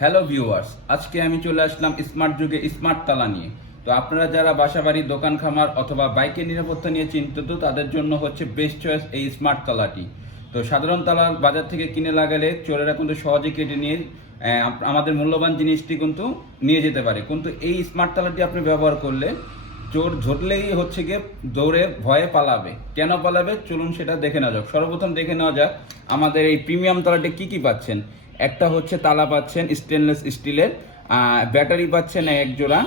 Hello viewers, আজকে আমি চলে আসলাম স্মার্ট যুগে স্মার্ট তালা নিয়ে। তো আপনারা যারা বাসাবাড়ি, দোকান, খামার অথবা বাইকের নিরাপত্তা নিয়ে চিন্তিত, তাদের জন্য হচ্ছে বেস্ট চয়েস এই স্মার্ট তালাটি। তো সাধারণ তালা বাজার থেকে কিনে লাগালে চোরেরা কিন্তু সহজে কেটে নিয়ে আমাদের মূল্যবান জিনিসটি কিন্তু নিয়ে যেতে পারে। কিন্তু এই স্মার্ট তালাটি আপনি ব্যবহার করলে চোর ধরলেই হচ্ছে গিয়ে দৌড়ে ভয়ে পালাবে। কেন পালাবে চলুন সেটা দেখে নেওয়া যাক। সর্বপ্রথম দেখে নেওয়া যাক আমাদের এই প্রিমিয়াম তালাটি কি পাচ্ছেন। একটা হচ্ছে তালা পাচ্ছেন স্টেনলেস স্টিলের, ব্যাটারি পাচ্ছেন এক জোড়া,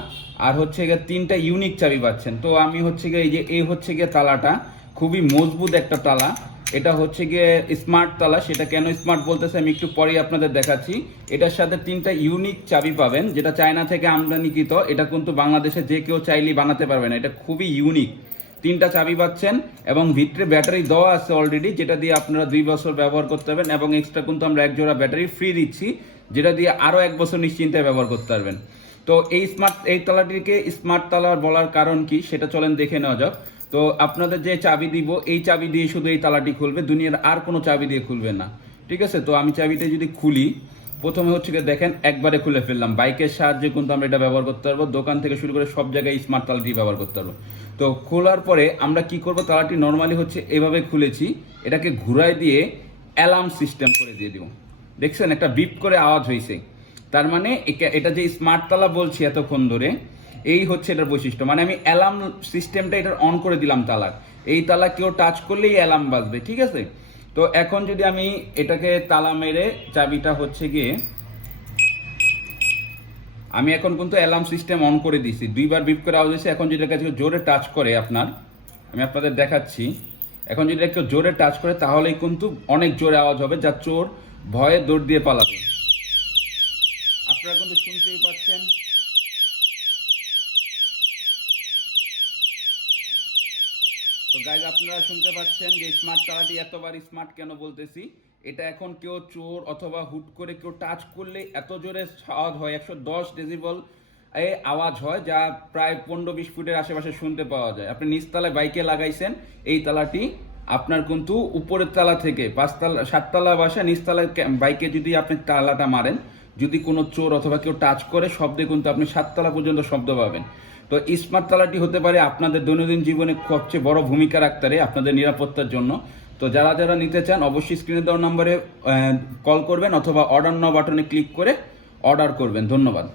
আর হচ্ছে গিয়ে 3টা ইউনিক চাবি পাচ্ছেন। তো আমি হচ্ছে গিয়ে এই হচ্ছে গিয়ে তালাটা খুবই মজবুত একটা তালা। এটা হচ্ছে গিয়ে স্মার্ট তালা। সেটা কেন স্মার্ট বলতেছে আমি একটু পরেই আপনাদের দেখাচ্ছি। এটার সাথে 3টা ইউনিক চাবি পাবেন, যেটা চায়না থেকে আমদানিকৃত। এটা কিন্তু বাংলাদেশে যে কেউ চাইলেই বানাতে পারবে না, এটা খুবই ইউনিক। 3টা চাবি পাচ্ছেন এবং ভিতরে ব্যাটারি দেওয়া আছে অলরেডি, যেটা দিয়ে আপনারা 2 বছর ব্যবহার করতে পারবেন। এবং এক্সট্রা কিন্তু আমরা এক জোড়া ব্যাটারি ফ্রি দিচ্ছি, যেটা দিয়ে আরও 1 বছর নিশ্চিন্তে ব্যবহার করতে পারবেন। তো এই তালাটিকে স্মার্ট তালা বলার কারণ কি সেটা চলেন দেখে নেওয়া যাক। তো আপনাদের যে চাবি দিব, এই চাবি দিয়ে শুধু এই তালাটি খুলবে, দুনিয়ার আর কোনো চাবি দিয়ে খুলবে না। ঠিক আছে, তো আমি চাবিটা যদি খুলি, প্রথমে হচ্ছে গিয়ে দেখেন একবারে খুলে ফেললাম। বাইকের সাহায্যে কিন্তু আমরা এটা ব্যবহার করতে পারবো, দোকান থেকে শুরু করে সব জায়গায় স্মার্ট তালাটি ব্যবহার করতে পারবো। তো খোলার পরে আমরা কি করব, তালাটি নর্মালি হচ্ছে এভাবে খুলেছি, এটাকে ঘুরাই দিয়ে অ্যালার্ম সিস্টেম করে দিয়ে দিব। দেখছেন একটা বিপ করে আওয়াজ হয়েছে, তার মানে এটা যে স্মার্ট তালা বলছি এতক্ষণ ধরে, এই হচ্ছে এটার বৈশিষ্ট্য। মানে আমি অ্যালার্ম সিস্টেমটা এটার অন করে দিলাম তালার। এই তালা কেউ টাচ করলেই অ্যালার্ম বাজবে। ঠিক আছে, তো এখন যদি আমি এটাকে তালা মেরে চাবিটা হচ্ছে গিয়ে, আমি এখন কিন্তু অ্যালার্ম সিস্টেম অন করে দিয়েছি, 2বার বিপ করে আওয়াজ হয়েছে। এখন যদি এটাকে জোরে টাচ করে আমি আপনাদের দেখাচ্ছি। এখন যদি একটু জোরে টাচ করে তাহলেই কিন্তু অনেক জোরে আওয়াজ হবে, যা চোর ভয়ে দৌড় দিয়ে পালাবে। আপনারা কিন্তু শুনতেই পাচ্ছেন। তো গাইজ, আপনারা শুনতে পাচ্ছেন যে স্মার্ট তালাটি এতবার স্মার্ট কেন বলতেছি। এটা এখন কেউ চোর অথবা হুট করে কেউ টাচ করলে এত জোরে আওয়াজ হয়, 110 ডেসিবল আওয়াজ হয়, যা প্রায় 15-20 ফুটের আশেপাশে শুনতে পাওয়া যায়। আপনি নিচতলায় বাইকে লাগাইছেন এই তালাটি, আপনার কিন্তু উপরের তালা থেকে 5তলা 7তলা বাসা নিচতলায় বাইকে যদি আপনি তালাটা মারেন, যদি কোনো চোর অথবা কেউ টাচ করে, শব্দে কিন্তু আপনি 7তলা পর্যন্ত শব্দ পাবেন। তো স্মার্ট তালাটি হতে পারে আপনাদের দৈনন্দিন জীবনে সবচেয়ে বড় ভূমিকা রাখতে পারে আপনাদের নিরাপত্তার জন্য। তো যারা যারা নিতে চান অবশ্যই স্ক্রিনে দেওয়া নম্বরে কল করবেন অথবা অর্ডার নাও বাটনে ক্লিক করে অর্ডার করবেন। ধন্যবাদ।